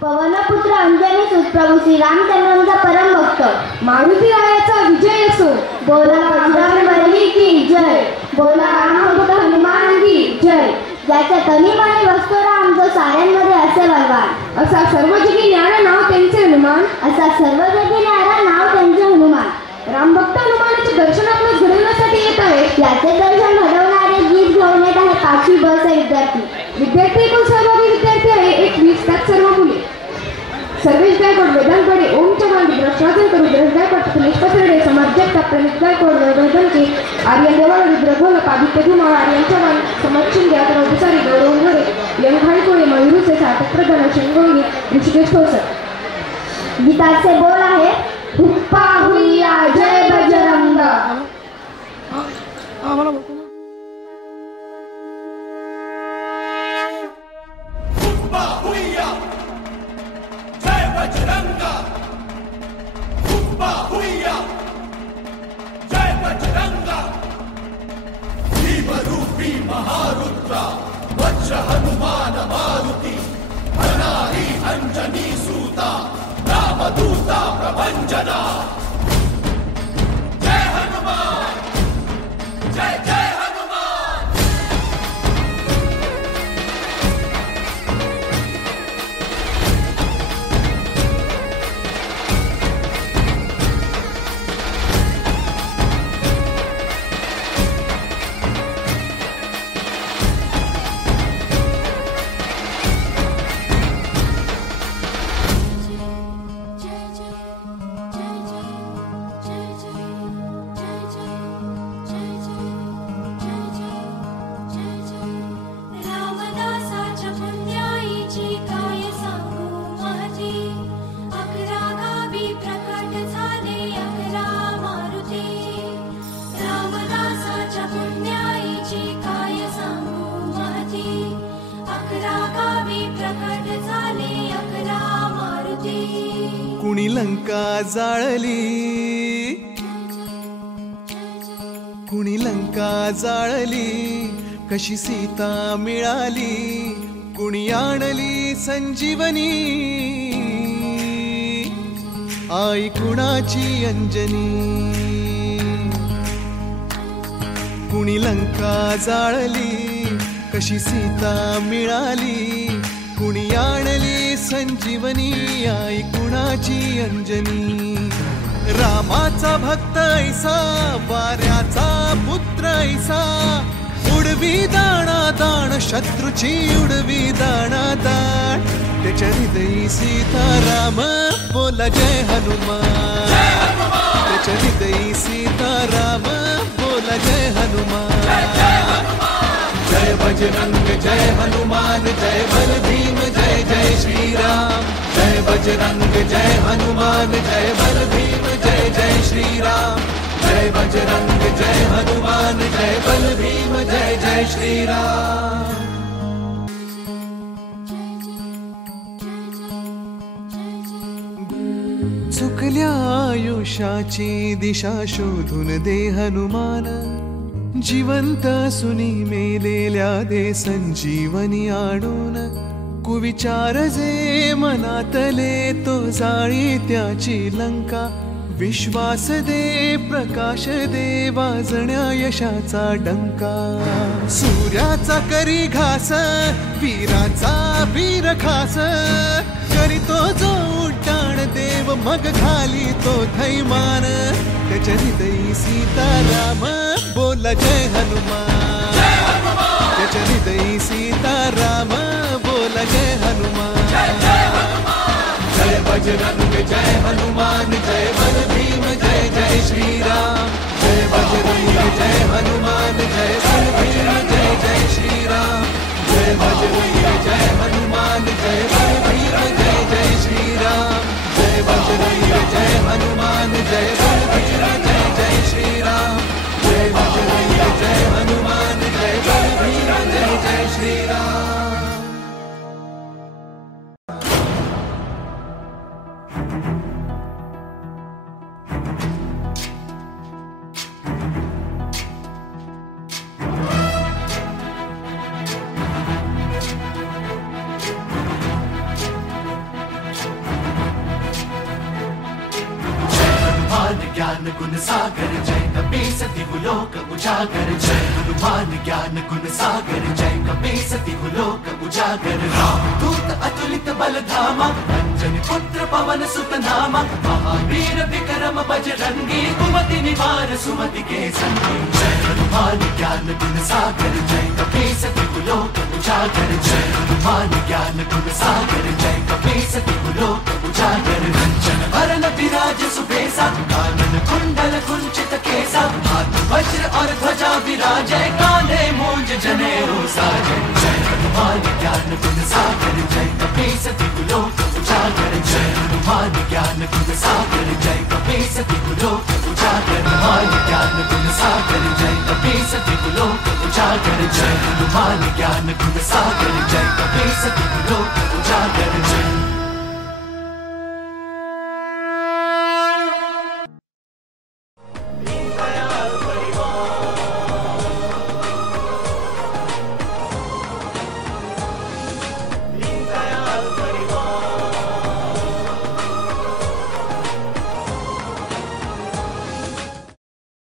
पवनपुत्र अंजनी सुप्रभू श्री रामचंद्रांचा परम भक्त मारुती रायाचा विजय असो. बोला बजरंगबली की जय. बोला रामभक्त हनुमान की जय. ज्याच्या तनिमानी वस्तू राम जो साऱ्यांमध्ये असे बलवान. असा सर्वजगी न्यारा नाव त्यांचे हनुमान. असा सर्वजगी न्यारा नाव त्यांचे हनुमान. रामभक्त हनुमानाचे दर्शन आपल्यास घडवण्यासाठी येत आहे. याचे दर्शन घडवणारे गीत घेऊन येत आहे 5वी ब चे विद्यार्थी. विद्यार्थी एकूण सहभागी विद्यार्थी आहे 21 त्यात सर्व मुले. सर्वेश गायकवाड वेदांत बडे ओमच्या मांडी भ्रष्टाचार करू ग्रह गायकवाड सुनीश पसरडे समाज जगताप प्रणित गायकवाड वर्धनके आर्यन देवाळ रुद्र गोलप आदित्य धुमाळ आर्यन चव्हाण समज शिंदे आता नवसारी गौरव घोडे यंग खाळकोळे मयुरूचे सार्थक प्रधान शिंगोंगी ऋषिकेश ठोसर. गीताचे बोल आहे हुप्पा हुय्या जय बजरंग. बजरंगा हुप्पा हुय्या जय बजरंगा. भीमरूपी महारुद्रा वज्र हनुमान मारुती अनारी अंजनी सूता रामदूता प्रभंजना. जय हनुमान जय जय कुणी लंका जाळली, कुणी लंका जाळली, कशी सीता मिळाली, कुणी आणली संजीवनी, आई कुणाची अंजनी. कुणी लंका जाळली, कशी सीता मिळाली, कुणी आणली संजीवनी, आई कुणाची अंजनी. रामाचा भक्त ऐसा, वाऱ्याचा पुत्र ऐसा, उडवी दाणा दाण शत्रूची उडवी दाणा दाण. त्याच्या हृदयी सीताराम बोला जय हनुमान. त्याच्या हृदयी सीताराम बोला जय हनुमान. जय बजरंग जय हनुमान जय बल भीम जय जय श्रीराम. जय बजरंग जय हनुमान जय बल भीम जय जय श्रीराम. जय बजरंग जय हनुमान जय बल भीम जय जय श्रीराम. चुकल्या आयुष्याची दिशा शोधून दे हनुमान. जिवंत सुनी मेलेल्या दे संजीवनी आणून. कुविचार जे मनातले तो जाळी त्याची लंका. विश्वास दे प्रकाश दे वाजण्या यशाचा डंका. सूर्याचा करी घास वीराचा वीर खास. करीतो जो उड्डाण देव मग घाली तो थैमान. त्याच्या हृदयी सीताराम बोला जय हनुमान. त्याच्या हृदयी सीताराम बोला जय हनुमान. जय बजरंग जय हनुमान जय बल भीम जय जय श्रीराम. जय बजरंग जय हनुमान जय बल भीम जय जय श्रीराम. जय बजरंग जय हनुमान जय बल भीम जय जय श्रीराम. जय बजरंग जय हनुमान जय बल भीम जय जय श्रीराम. जय बजरंग जय हनुमान जय बल भीम जय जय श्रीराम. ज्ञान गुण सागर जय कपी सति लोक उजागर जय हनुमान ज्ञान गुण सागर जय कपी सति लोक उजागर रामदूत अतुलित बल धामा अंजनी पुत्र पवन सुत नामा महावीर विक्रम बजरंगी कुमति निवार सुमति के संगी जय हनुमान ज्ञान गुण सागर जय कपी सति लोक उजागर जय हनुमान ज्ञान गुण सागर जय कपी सति लोक उजागर रंजन वरण विराज सुबेसा कानन कुंडल कुंचित केसा हाथ वज्र और ध्वजा विराजय कांधे मूंज जनेऊ साजय जय हनुमान ज्ञान गुण सागर जय कपी सति लोक उजागर जय हनुमान ज्ञान गुण सागर जय कपी सति लोक उजागर हनुमान ज्ञान गुण सागर जय कपी सति लोक उजागर जय हनुमान ज्ञान गुण सागर जय कपी सति लोक उजागर जय